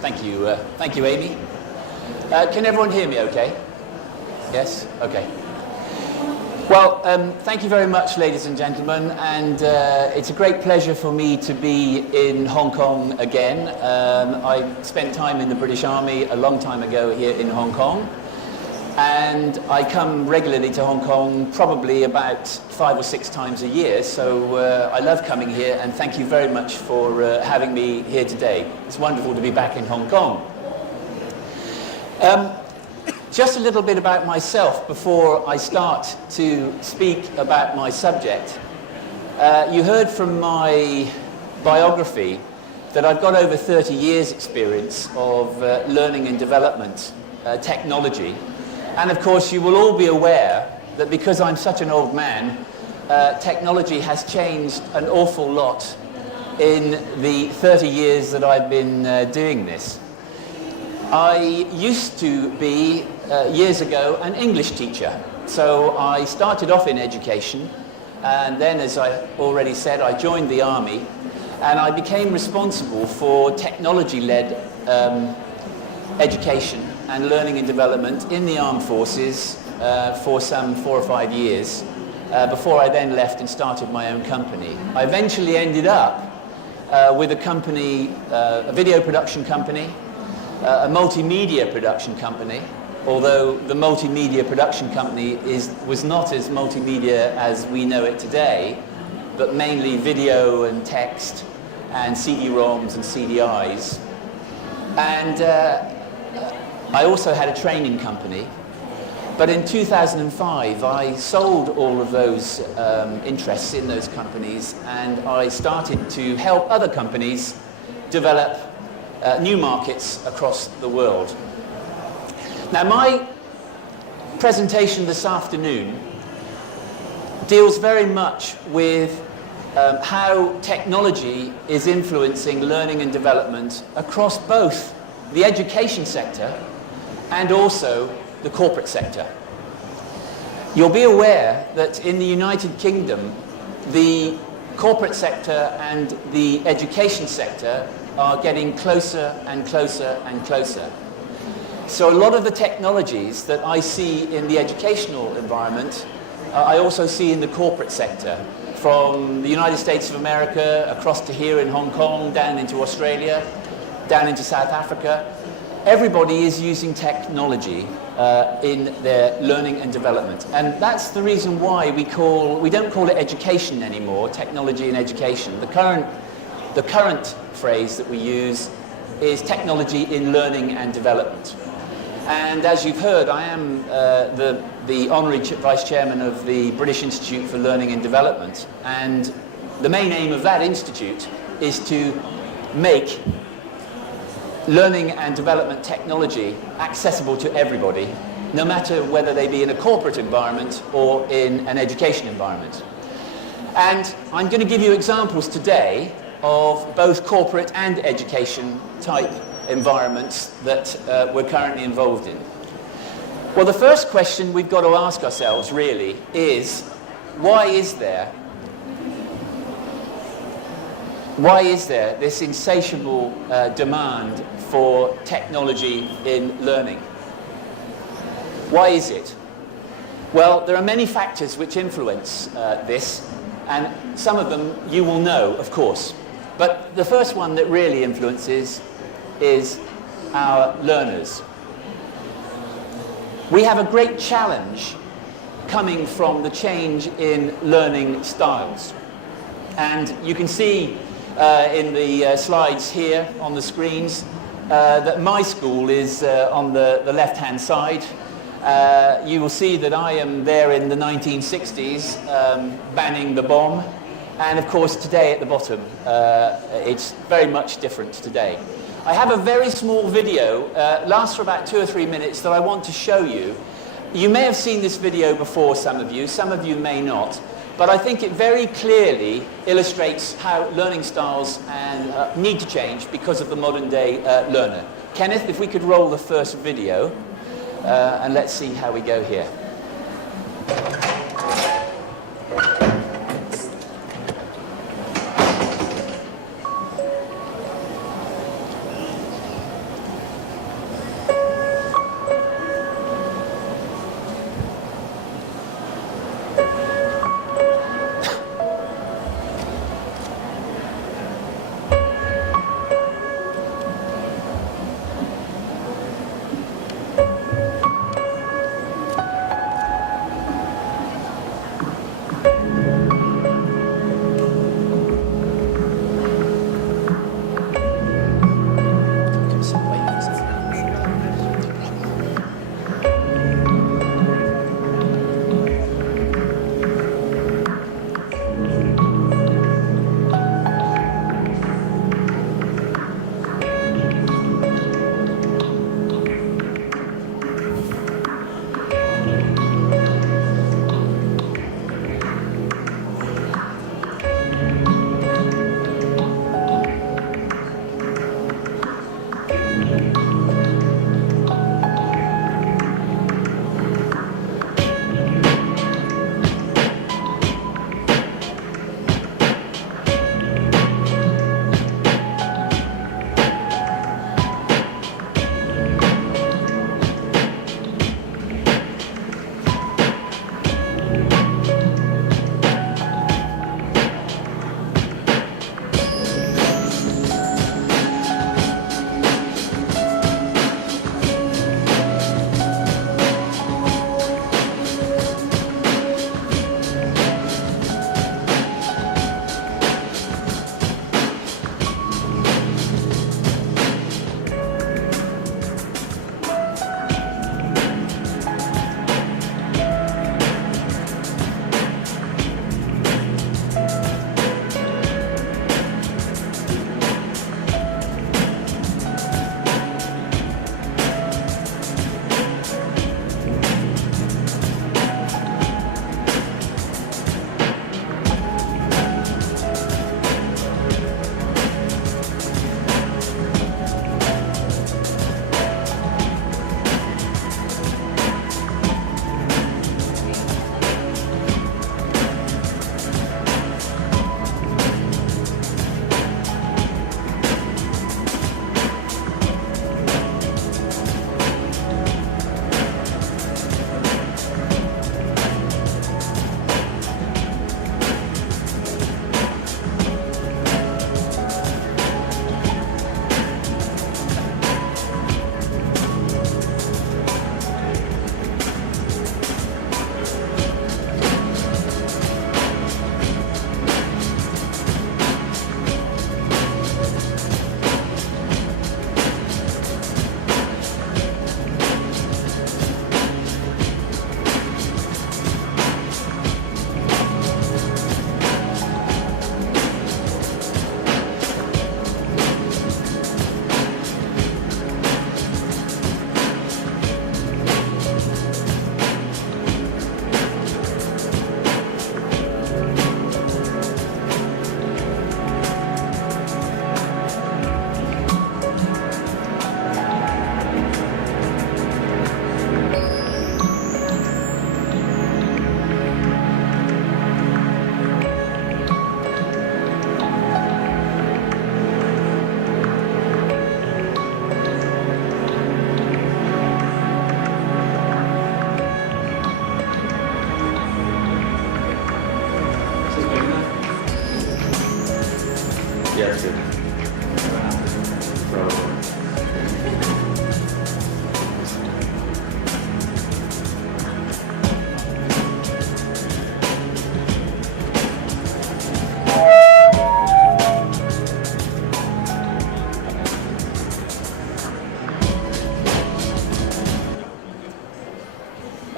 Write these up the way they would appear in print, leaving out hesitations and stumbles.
Thank you, Amy. Can everyone hear me okay? Yes? Okay. Well, thank you very much, ladies and gentlemen, and it's a great pleasure for me to be in Hong Kong again. I spent time in the British Army a long time ago here in Hong Kong, and I come regularly to Hong Kong probably about 5 or 6 times a year, so I love coming here, and thank you very much for having me here today. It's wonderful to be back in Hong Kong. Just a little bit about myself before I start to speak about my subject. You heard from my biography that I've got over 30 years experience of learning and development technology. And of course you will all be aware that because I'm such an old man, technology has changed an awful lot in the 30 years that I've been doing this. I used to be, years ago, an English teacher. So I started off in education, and then, as I already said, I joined the Army, and I became responsible for technology-led education and learning and development in the armed forces for some 4 or 5 years, before I then left and started my own company. I eventually ended up with a company, a video production company, a multimedia production company, although the multimedia production company was not as multimedia as we know it today, but mainly video and text and CD-ROMs and CDIs. And I also had a training company, but in 2005 I sold all of those interests in those companies, and I started to help other companies develop new markets across the world. Now, my presentation this afternoon deals very much with how technology is influencing learning and development across both the education sector and also the corporate sector. You'll be aware that in the United Kingdom, the corporate sector and the education sector are getting closer and closer and closer. So a lot of the technologies that I see in the educational environment, I also see in the corporate sector, from the United States of America across to here in Hong Kong, down into Australia, down into South Africa. Everybody is using technology in their learning and development. And that's the reason why we don't call it education anymore, technology and education. The current phrase that we use is technology in learning and development. And as you've heard, I am the Honorary Vice Chairman of the British Institute for Learning and Development. And the main aim of that institute is to make learning and development technology accessible to everybody, no matter whether they be in a corporate environment or in an education environment. And I'm going to give you examples today of both corporate and education type environments that we're currently involved in. Well, the first question we've got to ask ourselves really is, why is there this insatiable demand for technology in learning? Why is it? Well, there are many factors which influence this, and some of them you will know, of course. But the first one that really influences is our learners. We have a great challenge coming from the change in learning styles. And you can see in the slides here on the screens that my school is on the left-hand side. You will see that I am there in the 1960s banning the bomb. And of course today at the bottom, it's very much different today. I have a very small video, lasts for about 2 or 3 minutes, that I want to show you. You may have seen this video before, some of you may not, but I think it very clearly illustrates how learning styles need to change because of the modern day learner. Kenneth, if we could roll the first video, and let's see how we go here.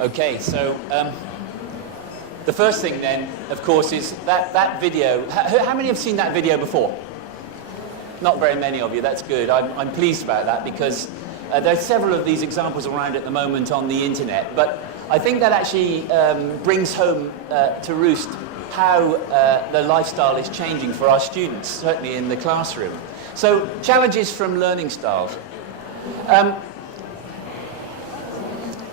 Okay, so the first thing then, of course, is that video. How many have seen that video before? Not very many of you, that's good. I'm pleased about that because there are several of these examples around at the moment on the internet, but I think that actually brings home to roost how the lifestyle is changing for our students, certainly in the classroom. So, challenges from learning styles.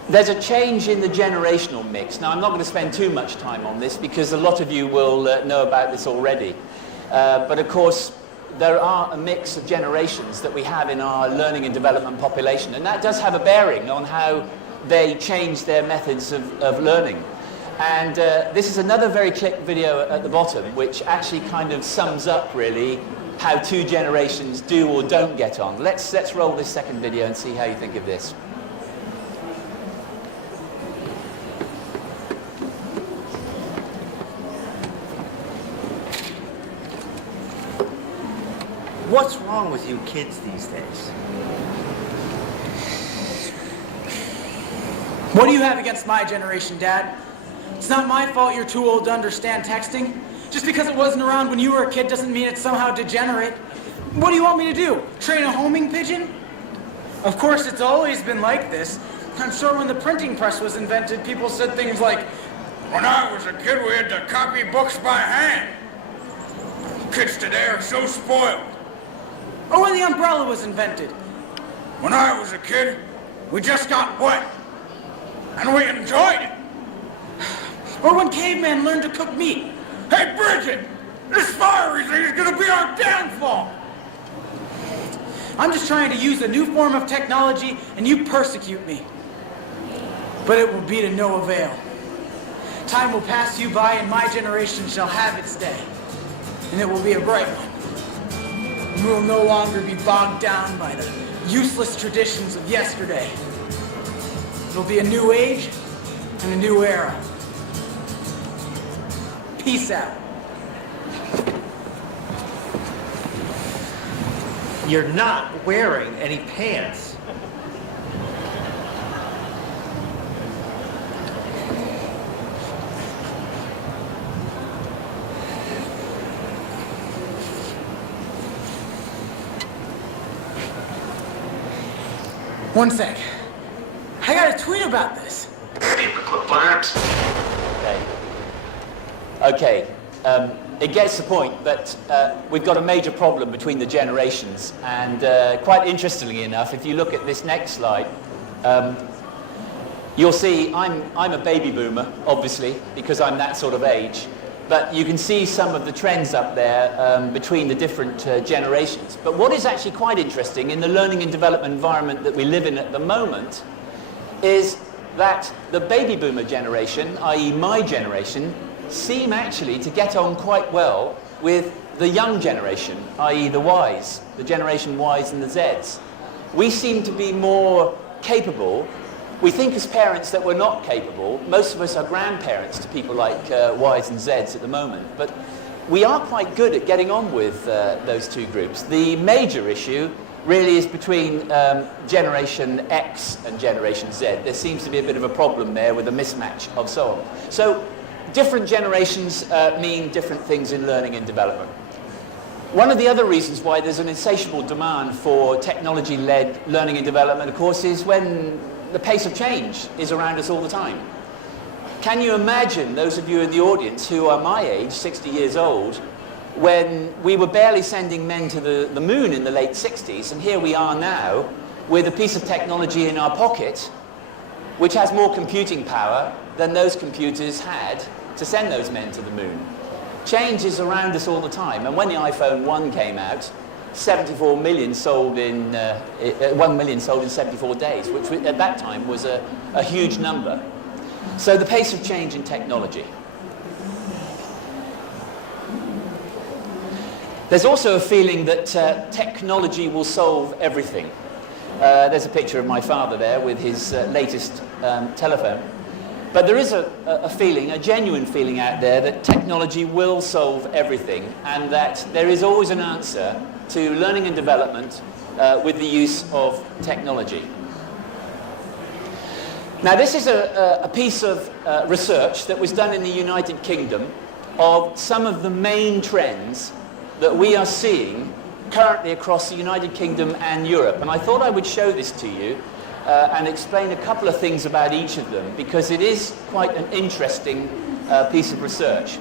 There's a change in the generational mix. Now, I'm not going to spend too much time on this because a lot of you will know about this already. But of course, there are a mix of generations that we have in our learning and development population, and that does have a bearing on how they change their methods of learning. And this is another very clipped video at the bottom, which actually kind of sums up really how two generations do or don't get on. Let's roll this second video and see how you think of this. What's wrong with you kids these days? What do you have against my generation, Dad? It's not my fault you're too old to understand texting. Just because it wasn't around when you were a kid doesn't mean it's somehow degenerate. What do you want me to do? Train a homing pigeon? Of course, it's always been like this. I'm sure when the printing press was invented, people said things like, "When I was a kid, we had to copy books by hand. Kids today are so spoiled." Or when the umbrella was invented. "When I was a kid, we just got wet. And we enjoyed it." Or when cavemen learned to cook meat. "Hey, Bridget, this fiery thing is going to be our downfall." I'm just trying to use a new form of technology, and you persecute me. But it will be to no avail. Time will pass you by, and my generation shall have its day. And it will be a bright one. We will no longer be bogged down by the useless traditions of yesterday. It'll be a new age and a new era. Peace out. You're not wearing any pants. One sec. I got a tweet about this. Okay. It gets the point that we've got a major problem between the generations, and quite interestingly enough, if you look at this next slide, you'll see I'm a baby boomer, obviously, because I'm that sort of age. But you can see some of the trends up there between the different generations. But what is actually quite interesting in the learning and development environment that we live in at the moment is that the baby boomer generation, i.e. my generation, seem actually to get on quite well with the young generation, i.e. the Ys, the generation Ys and the Zs. We seem to be more capable. We think as parents that we're not capable. Most of us are grandparents to people like Ys and Zs at the moment, but we are quite good at getting on with those two groups. The major issue really is between Generation X and Generation Z. There seems to be a bit of a problem there with a mismatch of so on. So different generations mean different things in learning and development. One of the other reasons why there's an insatiable demand for technology-led learning and development, of course, is when the pace of change is around us all the time. Can you imagine, those of you in the audience who are my age, 60 years old, when we were barely sending men to the moon in the late 60s, and here we are now with a piece of technology in our pocket which has more computing power than those computers had to send those men to the moon. Change is around us all the time, and when the iPhone 1 came out, 74 million sold in 1 million sold in 74 days, which at that time was a huge number. So the pace of change in technology. There's also a feeling that technology will solve everything. There's a picture of my father there with his latest telephone. But there is a feeling, a genuine feeling out there that technology will solve everything, and that there is always an answer to learning and development with the use of technology. Now, this is a piece of research that was done in the United Kingdom of some of the main trends that we are seeing currently across the United Kingdom and Europe. And I thought I would show this to you and explain a couple of things about each of them, because it is quite an interesting piece of research.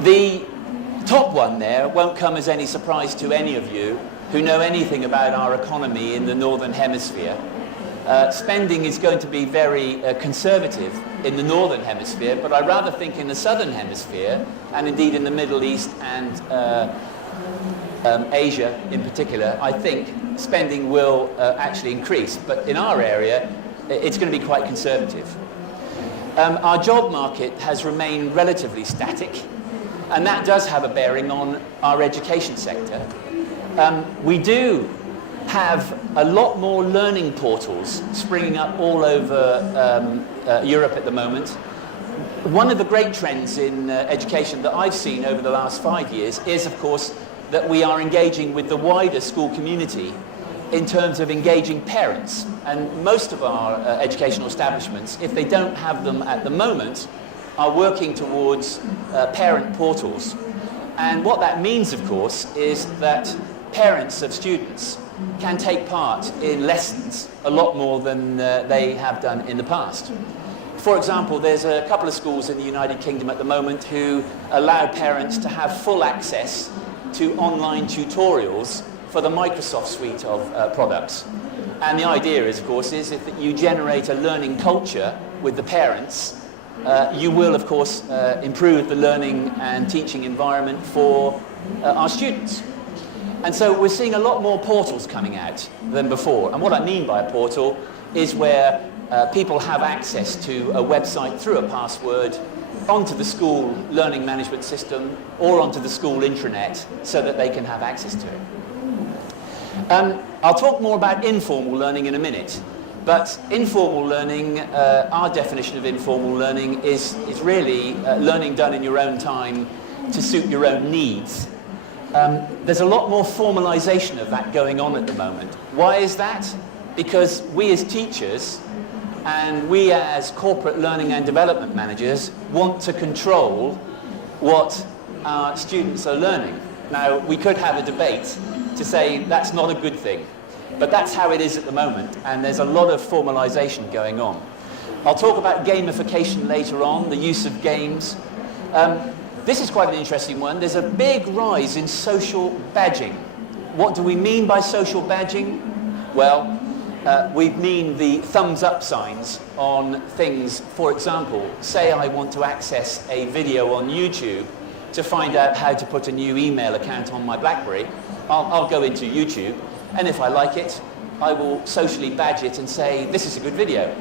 The top one there won't come as any surprise to any of you who know anything about our economy in the Northern Hemisphere. Spending is going to be very conservative in the Northern Hemisphere, but I rather think in the Southern Hemisphere, and indeed in the Middle East and Asia in particular, I think spending will actually increase. But in our area, it's going to be quite conservative. Our job market has remained relatively static, and that does have a bearing on our education sector. We do have a lot more learning portals springing up all over Europe at the moment. One of the great trends in education that I've seen over the last 5 years is, of course, that we are engaging with the wider school community in terms of engaging parents. And most of our educational establishments, if they don't have them at the moment, are working towards parent portals. And what that means, of course, is that parents of students can take part in lessons a lot more than they have done in the past. For example, there's a couple of schools in the United Kingdom at the moment who allow parents to have full access to online tutorials for the Microsoft suite of products. And the idea is, of course, is that you generate a learning culture with the parents. You will, of course, improve the learning and teaching environment for our students. And so we're seeing a lot more portals coming out than before. And what I mean by a portal is where people have access to a website through a password onto the school learning management system or onto the school intranet so that they can have access to it. I'll talk more about informal learning in a minute. But informal learning, our definition of informal learning is really learning done in your own time to suit your own needs. There's a lot more formalization of that going on at the moment. Why is that? Because we as teachers and we as corporate learning and development managers want to control what our students are learning. Now, we could have a debate to say that's not a good thing, but that's how it is at the moment, and there's a lot of formalization going on. I'll talk about gamification later on, the use of games. This is quite an interesting one. There's a big rise in social badging. What do we mean by social badging? Well, we mean the thumbs up signs on things. For example, say I want to access a video on YouTube to find out how to put a new email account on my BlackBerry. I'll go into YouTube, and if I like it, I will socially badge it and say, this is a good video.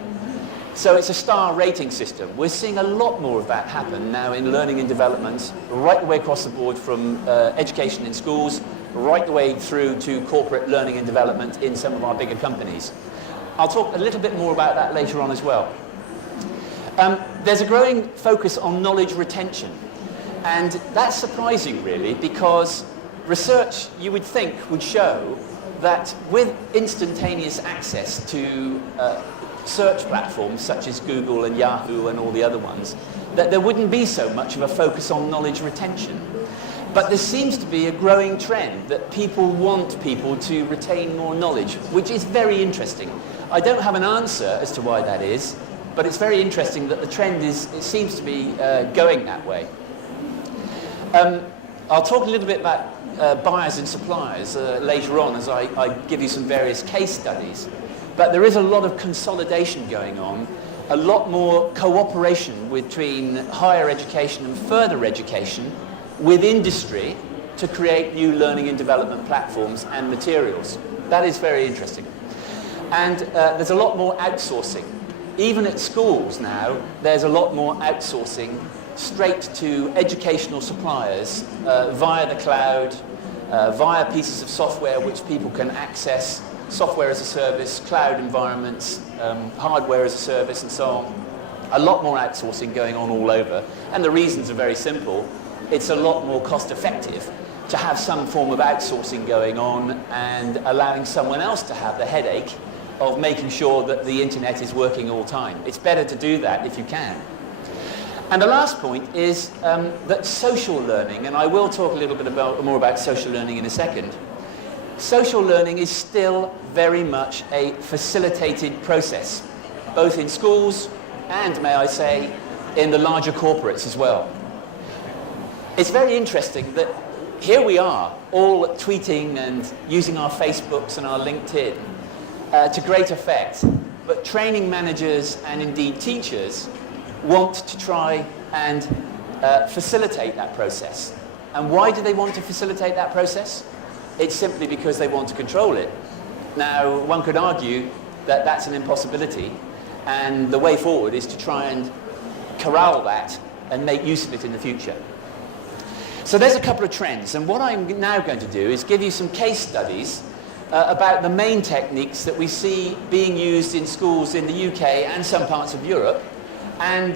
So it's a star rating system. We're seeing a lot more of that happen now in learning and development, right the way across the board from education in schools, right the way through to corporate learning and development in some of our bigger companies. I'll talk a little bit more about that later on as well. There's a growing focus on knowledge retention. And that's surprising, really, because research, you would think, would show that with instantaneous access to search platforms such as Google and Yahoo and all the other ones, that there wouldn't be so much of a focus on knowledge retention. But there seems to be a growing trend that people want people to retain more knowledge, which is very interesting. I don't have an answer as to why that is, but it's very interesting that the trend it seems to be going that way. I'll talk a little bit about buyers and suppliers later on as I give you some various case studies. But there is a lot of consolidation going on, a lot more cooperation between higher education and further education with industry to create new learning and development platforms and materials. That is very interesting. And there's a lot more outsourcing. Even at schools now, there's a lot more outsourcing straight to educational suppliers via the cloud, via pieces of software which people can access, software as a service, cloud environments, hardware as a service, and so on. A lot more outsourcing going on all over. And the reasons are very simple. It's a lot more cost effective to have some form of outsourcing going on and allowing someone else to have the headache of making sure that the internet is working all the time. It's better to do that if you can. And the last point is that social learning, and I will talk a little bit more about social learning in a second, social learning is still very much a facilitated process, both in schools and, may I say, in the larger corporates as well. It's very interesting that here we are, all tweeting and using our Facebooks and our LinkedIn to great effect, but training managers and indeed teachers want to try and facilitate that process. And why do they want to facilitate that process? It's simply because they want to control it. Now, one could argue that that's an impossibility, and the way forward is to try and corral that and make use of it in the future. So there's a couple of trends, and what I'm now going to do is give you some case studies about the main techniques that we see being used in schools in the UK and some parts of Europe, and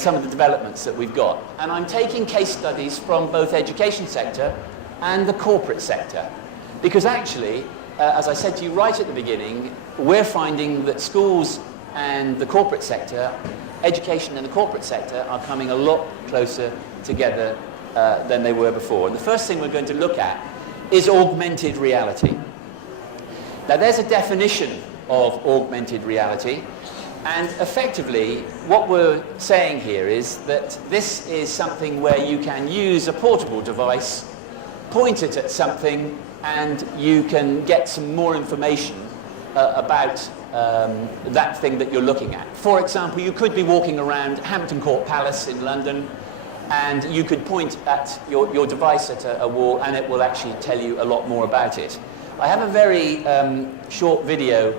some of the developments that we've got. And I'm taking case studies from both education sector and the corporate sector, because actually, as I said to you right at the beginning, we're finding that schools and the corporate sector, education and the corporate sector, are coming a lot closer together than they were before. And the first thing we're going to look at is augmented reality. Now, there's a definition of augmented reality, and effectively what we're saying here is that this is something where you can use a portable device, point it at something, and you can get some more information about that thing that you're looking at. For example, you could be walking around Hampton Court Palace in London, and you could point at your device at a wall, and it will actually tell you a lot more about it. I have a very short video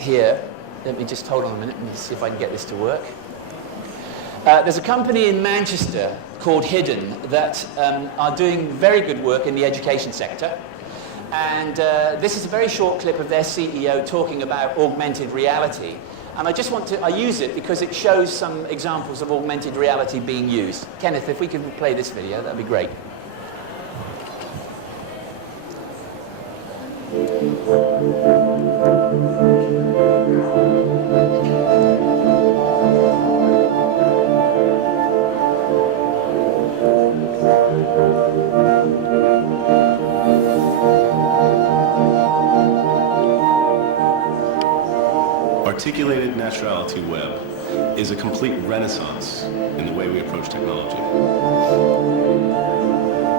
here. Let me just hold on a minute and see if I can get this to work. There's a company in Manchester called Hidden that are doing very good work in the education sector. And this is a very short clip of their CEO talking about augmented reality. And I use it because it shows some examples of augmented reality being used. Kenneth, if we could play this video, that'd be great. Articulated Naturality Web is a complete renaissance in the way we approach technology.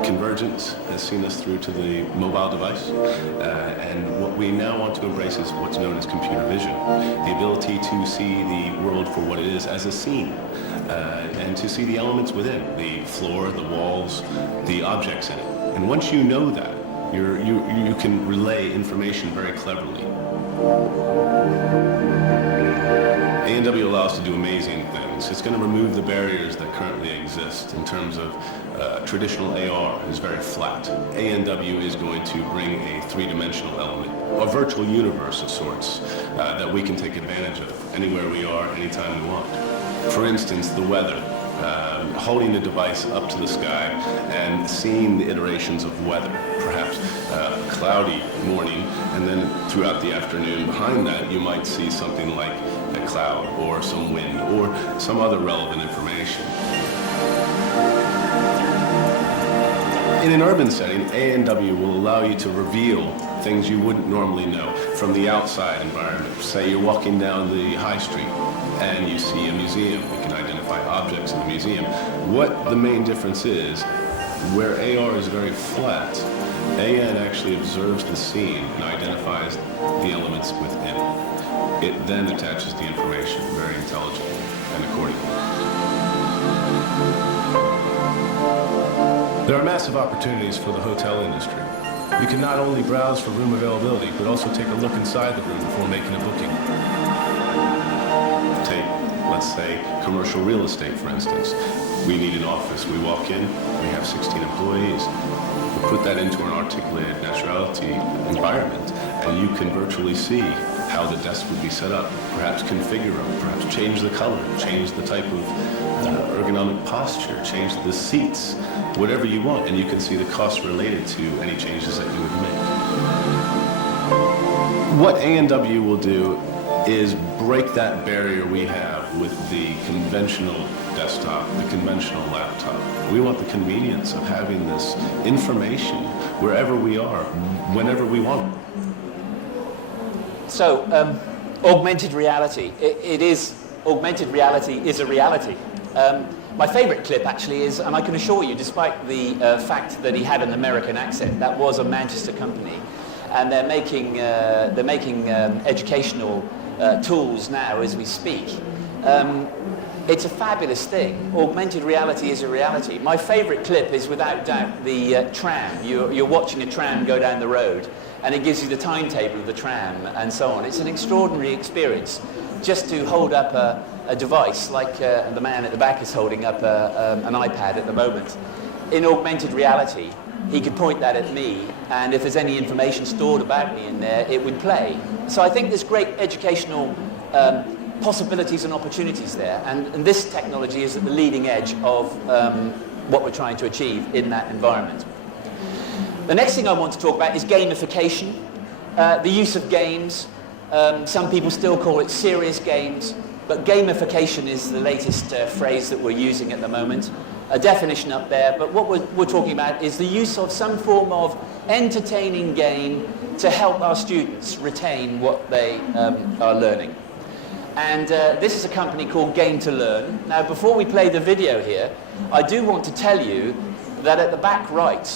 Convergence has seen us through to the mobile device, and what we now want to embrace is what's known as computer vision, the ability to see the world for what it is as a scene, and to see the elements within, the floor, the walls, the objects in it. And once you know that, you can relay information very cleverly. A&W allows us to do amazing things. It's going to remove the barriers that currently exist in terms of traditional AR is very flat. A&W is going to bring a three-dimensional element, a virtual universe of sorts that we can take advantage of anywhere we are, anytime we want. For instance, the weather. Holding the device up to the sky and seeing the iterations of weather, perhaps a cloudy morning, and then throughout the afternoon behind that you might see something like a cloud or some wind or some other relevant information. In an urban setting, A&W will allow you to reveal things you wouldn't normally know from the outside environment. Say you're walking down the high street and you see a museum. We can identify objects in the museum. What the main difference is, where AR is very flat, AN actually observes the scene and identifies the elements within it. It then attaches the information very intelligently and accordingly. There are massive opportunities for the hotel industry. You can not only browse for room availability, but also take a look inside the room before making a booking. Take, let's say, commercial real estate, for instance. We need an office. We walk in, we have 16 employees. We put that into an articulated naturality environment, and you can virtually see how the desk would be set up, perhaps configure them, perhaps change the color, change the type of ergonomic posture, change the seats, whatever you want, and you can see the costs related to any changes that you would make. What A&W will do is break that barrier we have with the conventional desktop, the conventional laptop. We want the convenience of having this information wherever we are, whenever we want. So, augmented reality. Augmented reality is a reality. My favorite clip actually is, and I can assure you, despite the fact that he had an American accent, that was a Manchester company. And they're making educational tools now as we speak. It's a fabulous thing. Augmented reality is a reality. My favorite clip is without doubt the tram. You're watching a tram go down the road and it gives you the timetable of the tram and so on. It's an extraordinary experience just to hold up a device like the man at the back is holding up an iPad at the moment. In augmented reality, he could point that at me, and if there's any information stored about me in there, it would play. So I think there's great educational possibilities and opportunities there, and this technology is at the leading edge of what we're trying to achieve in that environment. The next thing I want to talk about is gamification, the use of games. Some people still call it serious games, but gamification is the latest phrase that we're using at the moment. A definition up there, but what we're talking about is the use of some form of entertaining game to help our students retain what they are learning. And this is a company called Game to Learn. Now, before we play the video here, I do want to tell you that at the back right,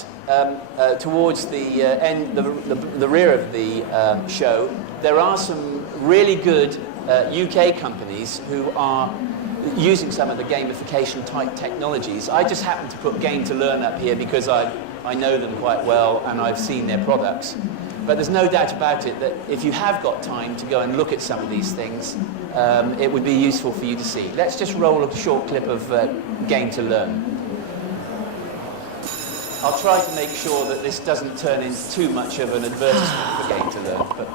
towards the end, the rear of the show, there are some really good UK companies who are using some of the gamification type technologies. I just happen to put Game to Learn up here because I know them quite well and I've seen their products. But there's no doubt about it that if you have got time to go and look at some of these things, it would be useful for you to see. Let's just roll a short clip of Game to Learn. I'll try to make sure that this doesn't turn into too much of an advertisement for Game to Learn. But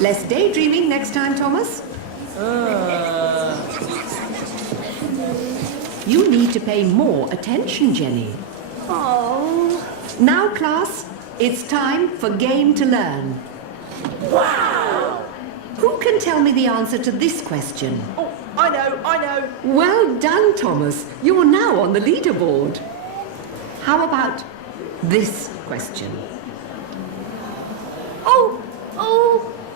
less daydreaming next time, Thomas. You need to pay more attention, Jenny. Oh. Now, class, it's time for Game to Learn. Wow. Who can tell me the answer to this question? Oh, I know. Well done, Thomas. You're now on the leaderboard. How about this question? Oh,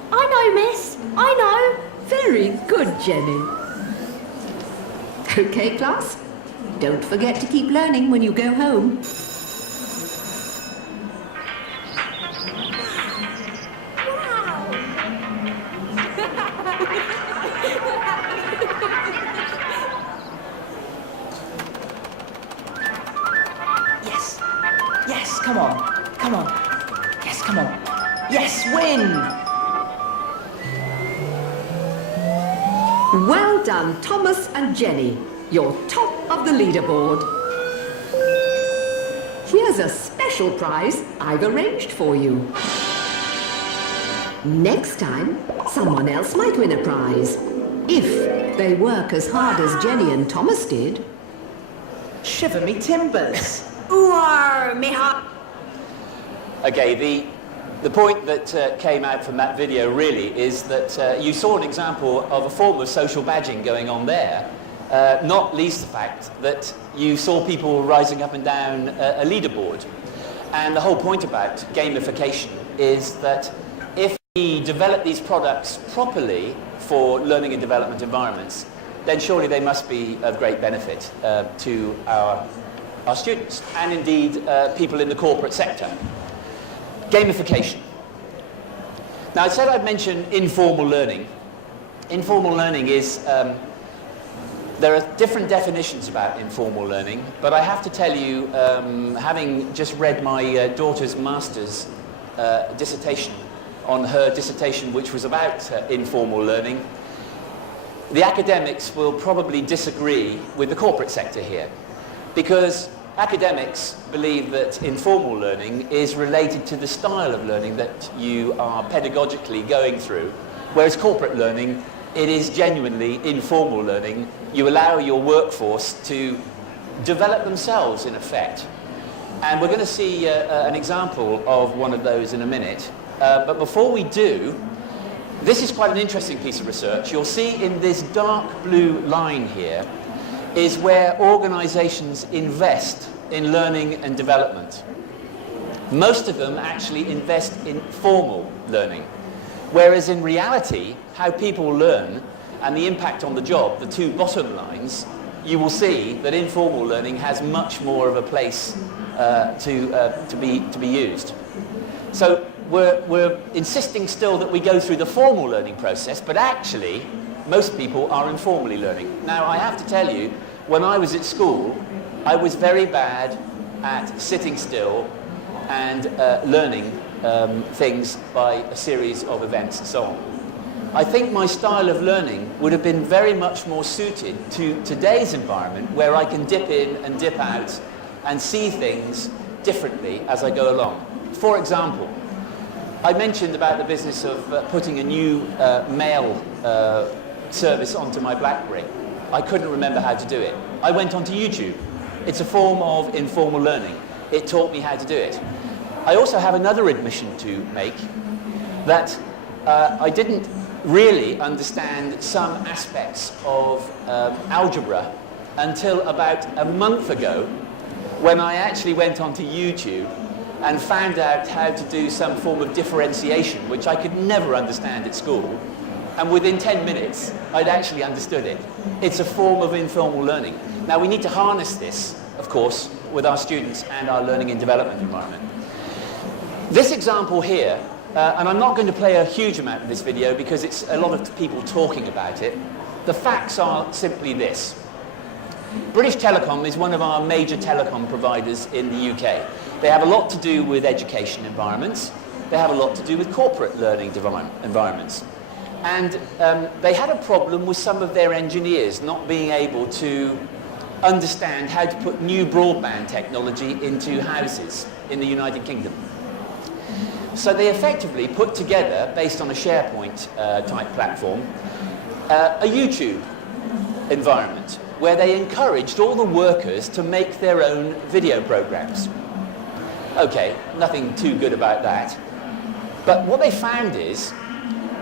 I know, miss. I know. Very good, Jenny. Okay, class. Don't forget to keep learning when you go home. Yes, come on. Yes, come on. Yes, win! Well done, Thomas and Jenny. You're top of the leaderboard. Here's a special prize I've arranged for you. Next time, someone else might win a prize. If they work as hard as Jenny and Thomas did. Shiver me timbers. Ooh, me heart. okay, the point that came out from that video really is that you saw an example of a form of social badging going on there. Not least the fact that you saw people rising up and down a leaderboard. And the whole point about gamification is that if we develop these products properly for learning and development environments, then surely they must be of great benefit to our students and indeed people in the corporate sector. Gamification. Now, I said I'd mention informal learning. Informal learning is there are different definitions about informal learning, but I have to tell you, having just read my daughter's master's dissertation on her dissertation, which was about informal learning, the academics will probably disagree with the corporate sector here, because academics believe that informal learning is related to the style of learning that you are pedagogically going through, whereas corporate learning it is genuinely informal learning. You allow your workforce to develop themselves, in effect. And we're going to see an example of one of those in a minute. But before we do, this is quite an interesting piece of research. You'll see in this dark blue line here is where organizations invest in learning and development. Most of them actually invest in formal learning, whereas in reality, how people learn and the impact on the job, the two bottom lines, you will see that informal learning has much more of a place to be used. So we're insisting still that we go through the formal learning process, but actually most people are informally learning. Now I have to tell you, when I was at school, I was very bad at sitting still and learning things by a series of events and so on. I think my style of learning would have been very much more suited to today's environment, where I can dip in and dip out and see things differently as I go along. For example, I mentioned about the business of putting a new mail service onto my BlackBerry. I couldn't remember how to do it. I went onto YouTube. It's a form of informal learning. It taught me how to do it. I also have another admission to make, that I didn't really understand some aspects of algebra until about a month ago, when I actually went onto YouTube and found out how to do some form of differentiation, which I could never understand at school. And within 10 minutes, I'd actually understood it. It's a form of informal learning. Now, we need to harness this, of course, with our students and our learning and development environment. This example here, and I'm not going to play a huge amount of this video because it's a lot of people talking about it. The facts are simply this. British Telecom is one of our major telecom providers in the UK. They have a lot to do with education environments. They have a lot to do with corporate learning environments. And they had a problem with some of their engineers not being able to understand how to put new broadband technology into houses in the United Kingdom. So they effectively put together, based on a SharePoint type platform, a YouTube environment where they encouraged all the workers to make their own video programs. Okay, nothing too good about that. But what they found is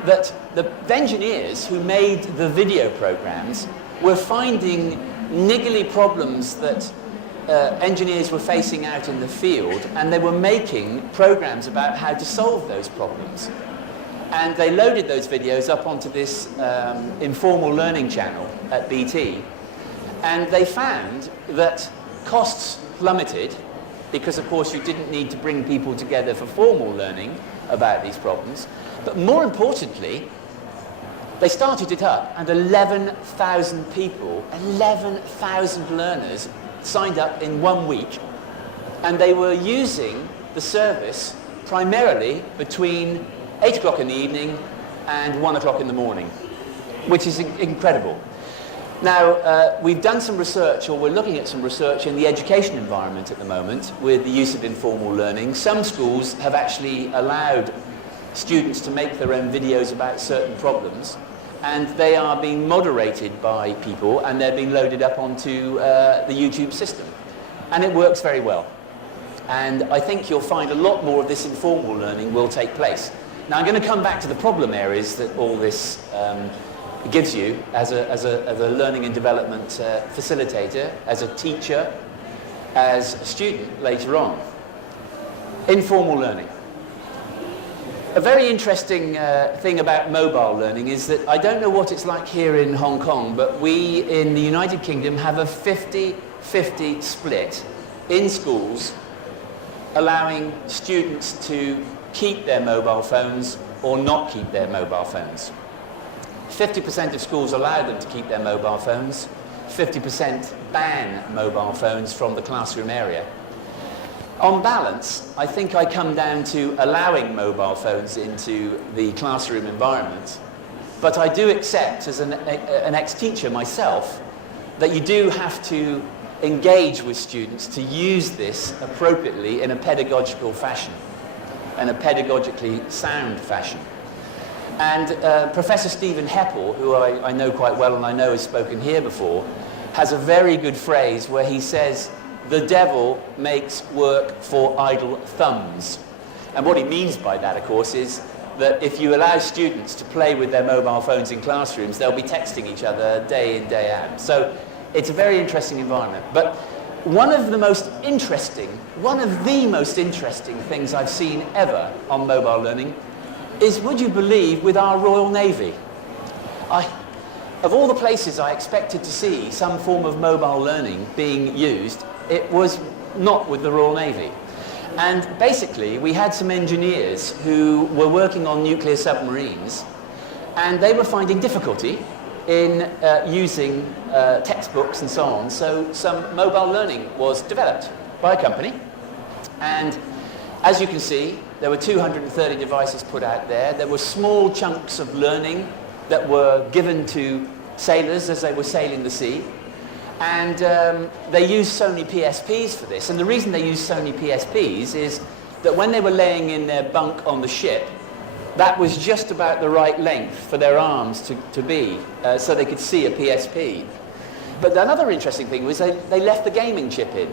that the engineers who made the video programs were finding niggly problems that engineers were facing out in the field, and they were making programs about how to solve those problems. And they loaded those videos up onto this informal learning channel at BT, and they found that costs plummeted, because of course you didn't need to bring people together for formal learning about these problems. But more importantly, they started it up, and 11,000 people, 11,000 learners signed up in 1 week, and they were using the service primarily between 8 o'clock in the evening and 1 o'clock in the morning, which is incredible. Now, we've done some research, or we're looking at some research in the education environment at the moment with the use of informal learning. Some schools have actually allowed students to make their own videos about certain problems, and they are being moderated by people, and they're being loaded up onto the YouTube system. And it works very well. And I think you'll find a lot more of this informal learning will take place. Now, I'm going to come back to the problem areas that all this gives you as a learning and development facilitator, as a teacher, as a student later on. Informal learning. A very interesting thing about mobile learning is that I don't know what it's like here in Hong Kong, but we in the United Kingdom have a 50-50 split in schools, allowing students to keep their mobile phones or not keep their mobile phones. 50% of schools allow them to keep their mobile phones, 50% ban mobile phones from the classroom area. On balance, I think I come down to allowing mobile phones into the classroom environment, but I do accept, as an ex-teacher myself, that you do have to engage with students to use this appropriately in a pedagogical fashion, and a pedagogically sound fashion. And Professor Stephen Heppel, who I know quite well and I know has spoken here before, has a very good phrase where he says, "The devil makes work for idle thumbs." And what he means by that, of course, is that if you allow students to play with their mobile phones in classrooms, they'll be texting each other day in, day out. So it's a very interesting environment. But one of the most interesting things I've seen ever on mobile learning is, would you believe, with our Royal Navy. Of all the places I expected to see some form of mobile learning being used, it was not with the Royal Navy. And basically, we had some engineers who were working on nuclear submarines, and they were finding difficulty in using textbooks and so on. So some mobile learning was developed by a company. And as you can see, there were 230 devices put out there. There were small chunks of learning that were given to sailors as they were sailing the sea. And they used Sony PSPs for this. And the reason they used Sony PSPs is that when they were laying in their bunk on the ship, that was just about the right length for their arms to be, so they could see a PSP. But another interesting thing was they left the gaming chip in,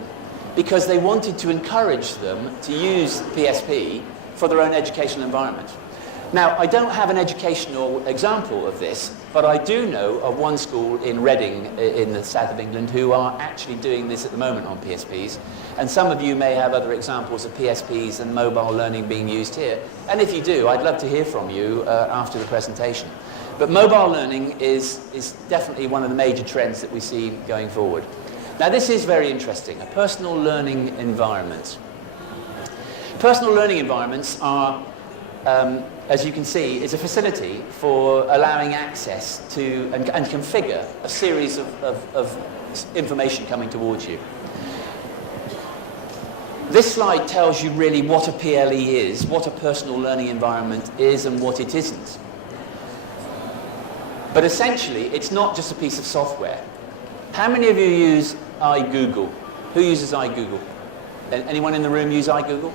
because they wanted to encourage them to use PSP for their own educational environment. Now, I don't have an educational example of this, but I do know of one school in Reading, in the south of England, who are actually doing this at the moment on PSPs. And some of you may have other examples of PSPs and mobile learning being used here. And if you do, I'd love to hear from you after the presentation. But mobile learning is definitely one of the major trends that we see going forward. Now, this is very interesting, a personal learning environment. Personal learning environments are, as you can see, is a facility for allowing access to and configure a series of information coming towards you. This slide tells you really what a PLE is, what a personal learning environment is, and what it isn't. But essentially, it's not just a piece of software. How many of you use iGoogle? Who uses iGoogle? Anyone in the room use iGoogle?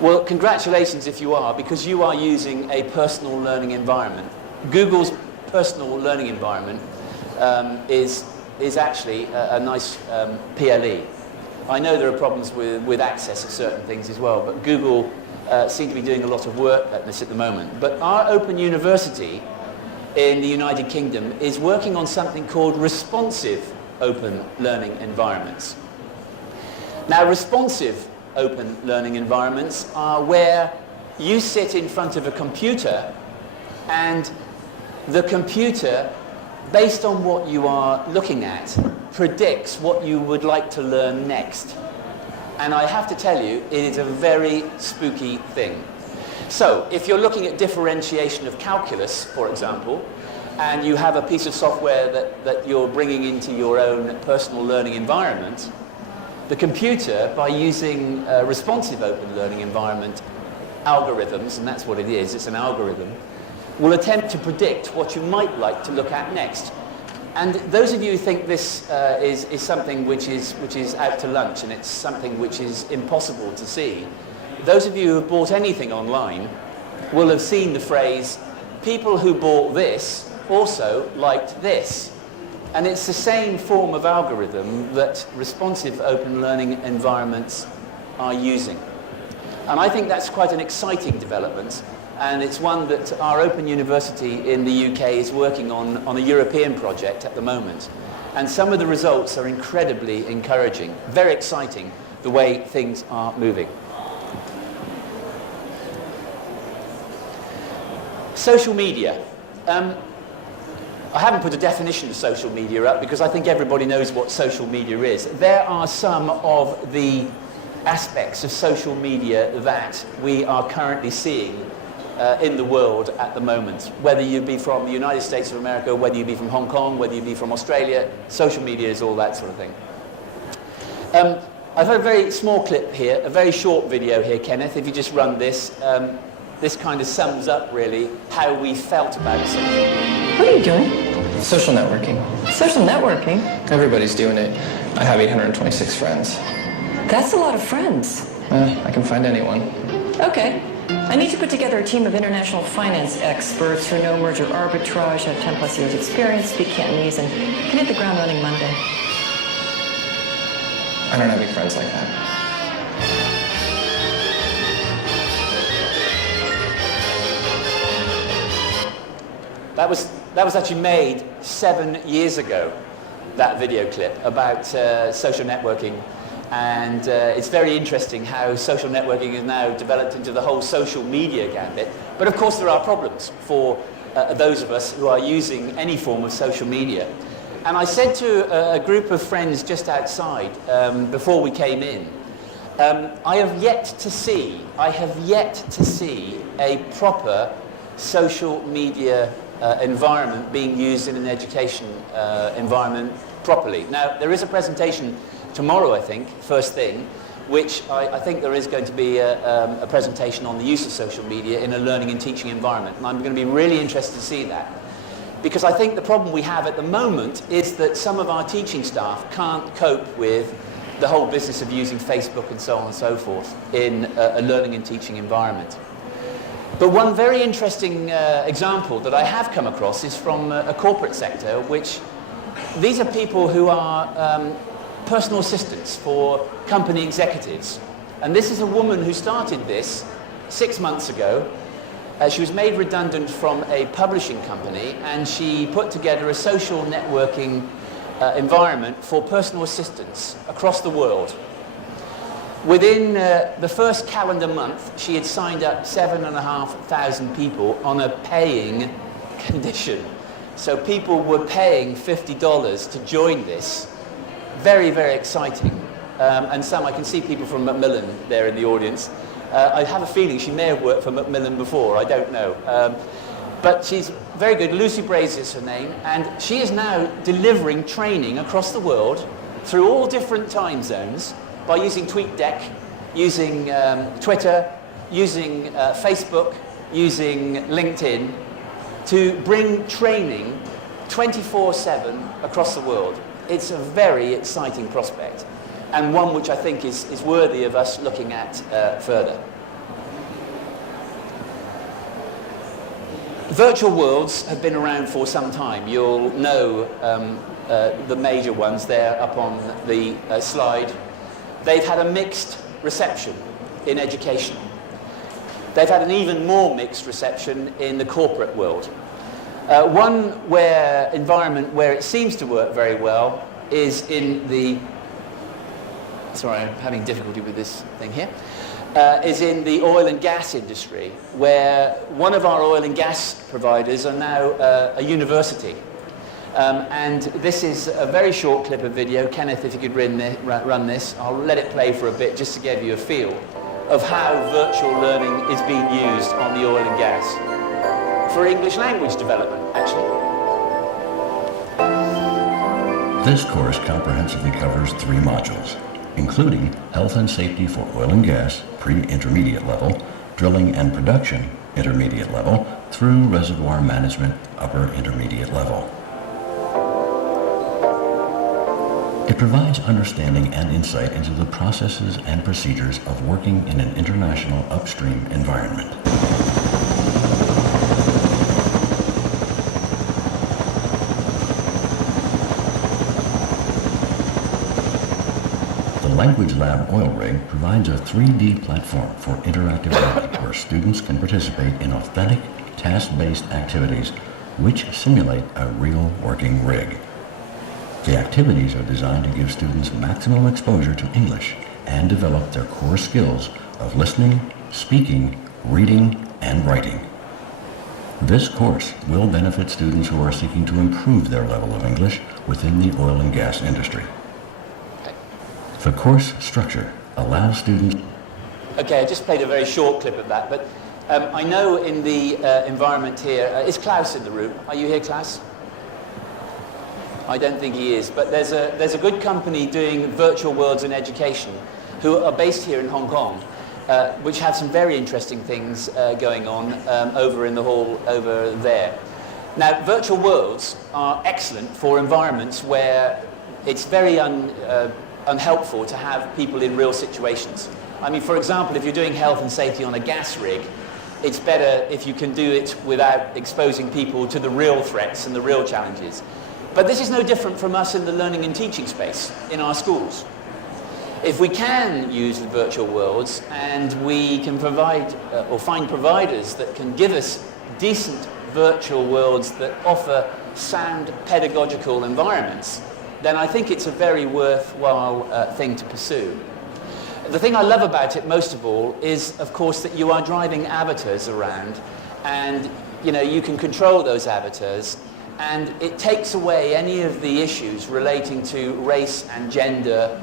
Well, congratulations if you are, because you are using a personal learning environment. Google's personal learning environment is actually a nice PLE. I know there are problems with access to certain things as well, but Google seem to be doing a lot of work at this at the moment. But our Open University in the United Kingdom is working on something called responsive open learning environments. Now, responsive open learning environments are where you sit in front of a computer and the computer, based on what you are looking at, predicts what you would like to learn next. And I have to tell you, it is a very spooky thing. So, if you're looking at differentiation of calculus, for example, and you have a piece of software that you're bringing into your own personal learning environment, the computer, by using responsive open learning environment algorithms, and that's what it is, it's an algorithm, will attempt to predict what you might like to look at next. And those of you who think this is something which is out to lunch and it's something which is impossible to see, those of you who have bought anything online will have seen the phrase, people who bought this also liked this. And it's the same form of algorithm that responsive open learning environments are using. And I think that's quite an exciting development, and it's one that our Open University in the UK is working on a European project at the moment. And some of the results are incredibly encouraging, very exciting, the way things are moving. Social media. I haven't put a definition of social media up because I think everybody knows what social media is. There are some of the aspects of social media that we are currently seeing in the world at the moment. Whether you be from the United States of America, whether you be from Hong Kong, whether you be from Australia, social media is all that sort of thing. I've had a very small clip here, a very short video here, Kenneth. If you just run this, this kind of sums up really how we felt about something. What are you doing? Social networking. Social networking? Everybody's doing it. I have 826 friends. That's a lot of friends. I can find anyone. Okay. I need to put together a team of international finance experts who know merger arbitrage, have 10 plus years experience, speak Cantonese, and can hit the ground running Monday. I don't have any friends like that. That was actually made 7 years ago, that video clip about social networking. And it's very interesting how social networking is now developed into the whole social media gambit. But of course there are problems for those of us who are using any form of social media. And I said to a group of friends just outside before we came in, I have yet to see a proper social media environment being used in an education environment properly. Now, there is a presentation tomorrow, I think, first thing, which I think there is going to be a presentation on the use of social media in a learning and teaching environment. And I'm going to be really interested to see that. Because I think the problem we have at the moment is that some of our teaching staff can't cope with the whole business of using Facebook and so on and so forth in a learning and teaching environment. But one very interesting example that I have come across is from a corporate sector, which these are people who are personal assistants for company executives. And this is a woman who started this 6 months ago. She was made redundant from a publishing company, and she put together a social networking environment for personal assistants across the world. Within the first calendar month, she had signed up 7,500 people on a paying condition. So people were paying $50 to join this. Very, very exciting. And some, I can see people from Macmillan there in the audience. I have a feeling she may have worked for Macmillan before, I don't know. But she's very good. Lucy Brazier is her name, and she is now delivering training across the world through all different time zones by using TweetDeck, using Twitter, using Facebook, using LinkedIn to bring training 24/7 across the world. It's a very exciting prospect, and one which I think is worthy of us looking at further. Virtual worlds have been around for some time. You'll know the major ones there up on the slide. They've had a mixed reception in education. They've had an even more mixed reception in the corporate world. One environment where it seems to work very well is in the, sorry, I'm having difficulty with this thing here, is in the oil and gas industry, where one of our oil and gas providers are now a university. And this is a very short clip of video. Kenneth, if you could run this, I'll let it play for a bit just to give you a feel of how virtual learning is being used on the oil and gas for English language development, actually. This course comprehensively covers 3 modules, including health and safety for oil and gas, pre-intermediate level, drilling and production, intermediate level, through reservoir management, upper intermediate level. It provides understanding and insight into the processes and procedures of working in an international upstream environment. The Language Lab Oil Rig provides a 3D platform for interactive learning where students can participate in authentic, task-based activities which simulate a real working rig. The activities are designed to give students maximum exposure to English and develop their core skills of listening, speaking, reading, and writing. This course will benefit students who are seeking to improve their level of English within the oil and gas industry. The course structure allows students... Okay, I just played a very short clip of that, but I know in the environment here... is Klaus in the room? Are you here, Klaus? I don't think he is, but there's a good company doing virtual worlds in education who are based here in Hong Kong, which have some very interesting things going on over in the hall over there. Now, virtual worlds are excellent for environments where it's very unhelpful to have people in real situations. I mean, for example, if you're doing health and safety on a gas rig, it's better if you can do it without exposing people to the real threats and the real challenges. But this is no different from us in the learning and teaching space in our schools. If we can use the virtual worlds and we can provide or find providers that can give us decent virtual worlds that offer sound pedagogical environments, then I think it's a very worthwhile thing to pursue. The thing I love about it most of all is, of course, that you are driving avatars around, and you can control those avatars, and it takes away any of the issues relating to race and gender,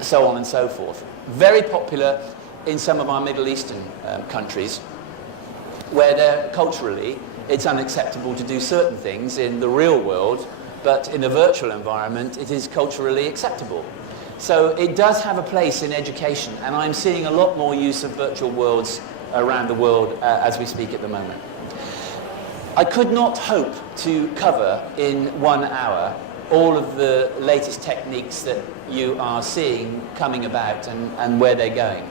so on and so forth. Very popular in some of our Middle Eastern countries, where culturally it's unacceptable to do certain things in the real world, but in a virtual environment it is culturally acceptable. So it does have a place in education, and I'm seeing a lot more use of virtual worlds around the world as we speak at the moment. I could not hope to cover in 1 hour all of the latest techniques that you are seeing coming about and where they're going.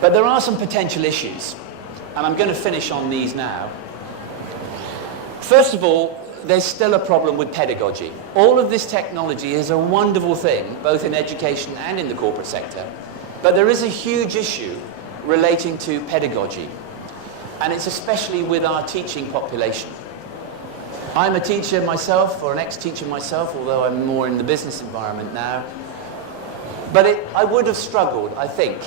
But there are some potential issues, and I'm going to finish on these now. First of all, there's still a problem with pedagogy. All of this technology is a wonderful thing, both in education and in the corporate sector, but there is a huge issue relating to pedagogy, and it's especially with our teaching population. I'm a teacher myself, or an ex-teacher myself, although I'm more in the business environment now, but I would have struggled, I think,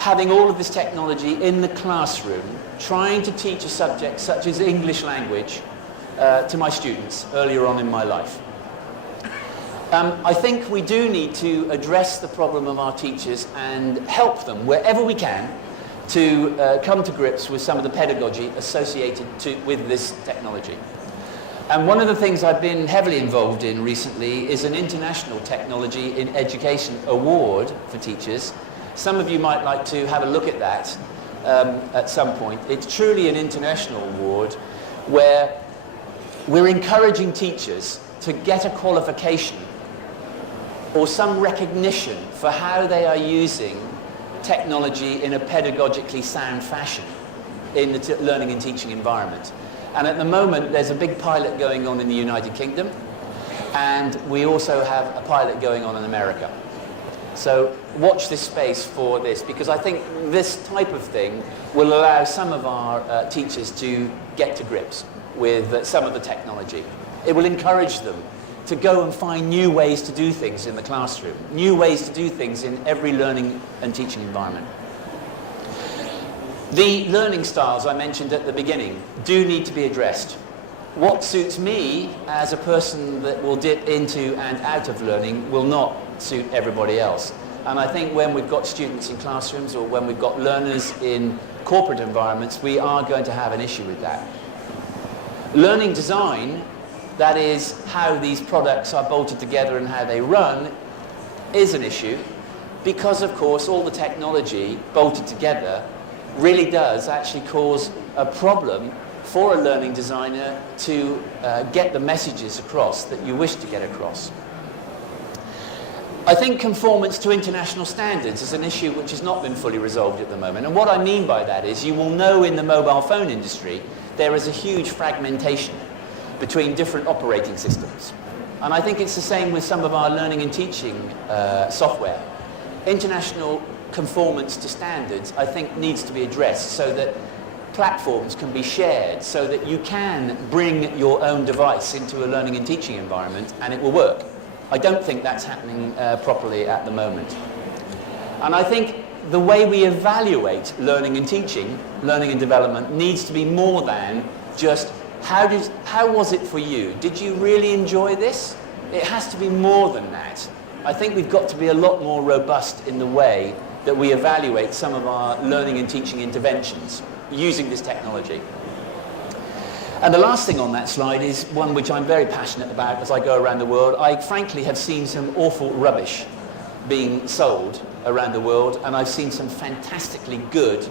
having all of this technology in the classroom, trying to teach a subject such as English language to my students earlier on in my life. I think we do need to address the problem of our teachers and help them wherever we can to come to grips with some of the pedagogy associated with this technology. And one of the things I've been heavily involved in recently is an International Technology in Education Award for teachers. Some of you might like to have a look at that at some point. It's truly an international award where we're encouraging teachers to get a qualification or some recognition for how they are using technology in a pedagogically sound fashion in the learning and teaching environment. And at the moment, there's a big pilot going on in the United Kingdom, and we also have a pilot going on in America. So watch this space for this, because I think this type of thing will allow some of our teachers to get to grips with some of the technology. It will encourage them to go and find new ways to do things in the classroom, new ways to do things in every learning and teaching environment. The learning styles I mentioned at the beginning do need to be addressed. What suits me as a person that will dip into and out of learning will not suit everybody else. And I think when we've got students in classrooms or when we've got learners in corporate environments, we are going to have an issue with that. Learning design, that is how these products are bolted together and how they run, is an issue because, of course, all the technology bolted together really does actually cause a problem for a learning designer to get the messages across that you wish to get across. I think conformance to international standards is an issue which has not been fully resolved at the moment. And what I mean by that is you will know in the mobile phone industry there is a huge fragmentation between different operating systems. And I think it's the same with some of our learning and teaching software. International conformance to standards, I think, needs to be addressed so that platforms can be shared, so that you can bring your own device into a learning and teaching environment and it will work. I don't think that's happening properly at the moment. And I think the way we evaluate learning and teaching, learning and development, needs to be more than just how was it for you? Did you really enjoy this? It has to be more than that. I think we've got to be a lot more robust in the way that we evaluate some of our learning and teaching interventions using this technology. And the last thing on that slide is one which I'm very passionate about as I go around the world. I frankly have seen some awful rubbish being sold around the world, and I've seen some fantastically good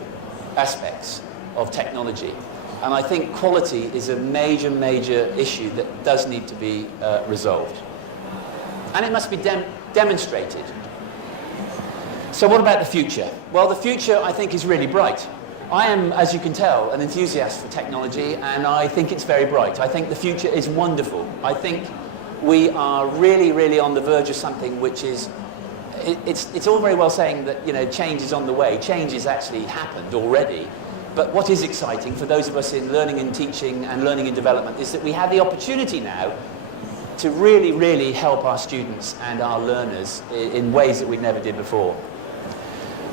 aspects of technology. And I think quality is a major, major issue that does need to be resolved. And it must be demonstrated. So what about the future? Well, the future, I think, is really bright. I am, as you can tell, an enthusiast for technology, and I think it's very bright. I think the future is wonderful. I think we are really, really on the verge of something which is, it's all very well saying that, you know, change is on the way. Change has actually happened already. But what is exciting for those of us in learning and teaching and learning and development is that we have the opportunity now to really, really help our students and our learners in ways that we never did before.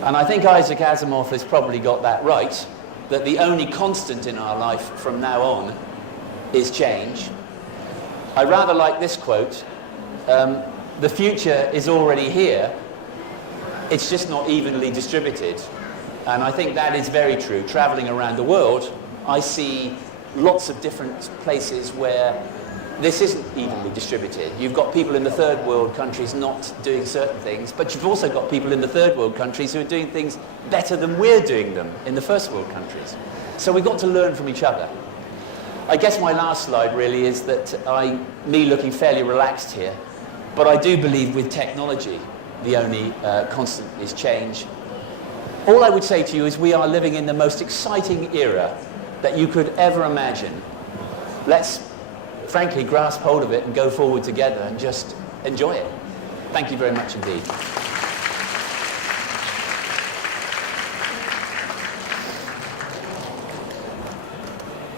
And I think Isaac Asimov has probably got that right, that the only constant in our life from now on is change. I rather like this quote, the future is already here, it's just not evenly distributed. And I think that is very true. Traveling around the world, I see lots of different places where this isn't evenly distributed. You've got people in the third world countries not doing certain things, but you've also got people in the third world countries who are doing things better than we're doing them in the first world countries. So we've got to learn from each other. I guess my last slide really is that me looking fairly relaxed here, but I do believe with technology, the only constant is change. All I would say to you is we are living in the most exciting era that you could ever imagine. Let's frankly grasp hold of it and go forward together and just enjoy it. Thank you very much indeed.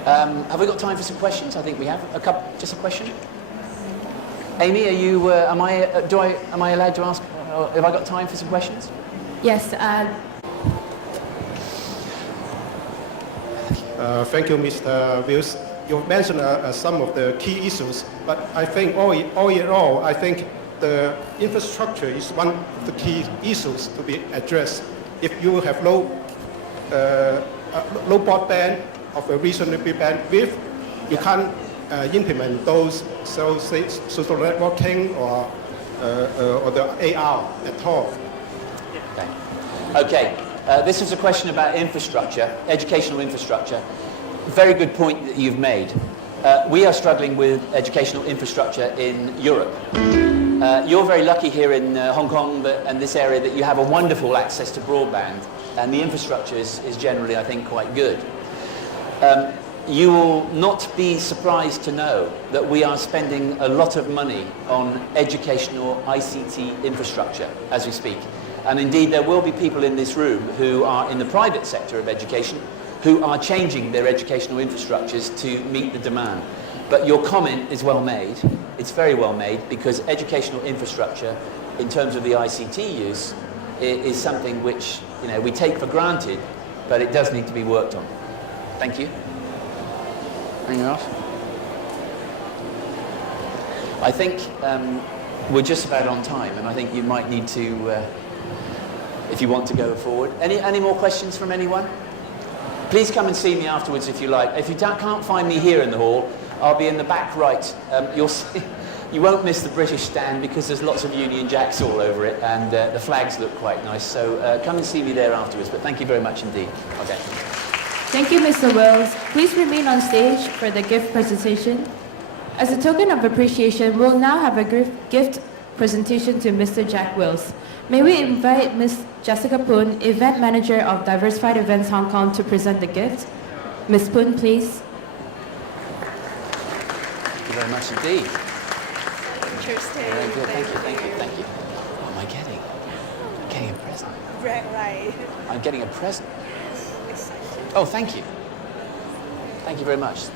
Have we got time for some questions? I think we have. Just a question. Amy, are you? Am I allowed to ask? Have I got time for some questions? Yes. Thank you, Mr. Wills. You've mentioned some of the key issues, but I think all in all, I think the infrastructure is one of the key issues to be addressed. If you have low broadband of a reasonable bandwidth, you can't implement those social networking or the AR at all. Okay. This is a question about infrastructure, educational infrastructure. Very good point that you've made. We are struggling with educational infrastructure in Europe. You're very lucky here in Hong Kong and this area that you have a wonderful access to broadband, and the infrastructure is generally, I think, quite good. You will not be surprised to know that we are spending a lot of money on educational ICT infrastructure as we speak. And indeed, there will be people in this room who are in the private sector of education who are changing their educational infrastructures to meet the demand. But your comment is well made. It's very well made, because educational infrastructure, in terms of the ICT use, is something which, you know, we take for granted, but it does need to be worked on. Thank you. Anything else? I think we're just about on time, and I think you might need to, if you want to go forward. Any more questions from anyone? Please come and see me afterwards if you like. If you can't find me here in the hall, I'll be in the back right. You'll see, you won't miss the British stand because there's lots of Union Jacks all over it, and the flags look quite nice. So come and see me there afterwards. But thank you very much indeed. Okay. Thank you, Mr. Wills. Please remain on stage for the gift presentation. As a token of appreciation, we'll now have a gift presentation to Mr. Jack Wills. May we invite Ms. Jessica Poon, Event Manager of Diversified Events Hong Kong, to present the gift. Ms. Poon, please. Thank you very much indeed. Interesting. Very good. Thank you. What am I getting? I'm getting a present. Right. I'm getting a present. Exciting. Oh, thank you. Thank you very much.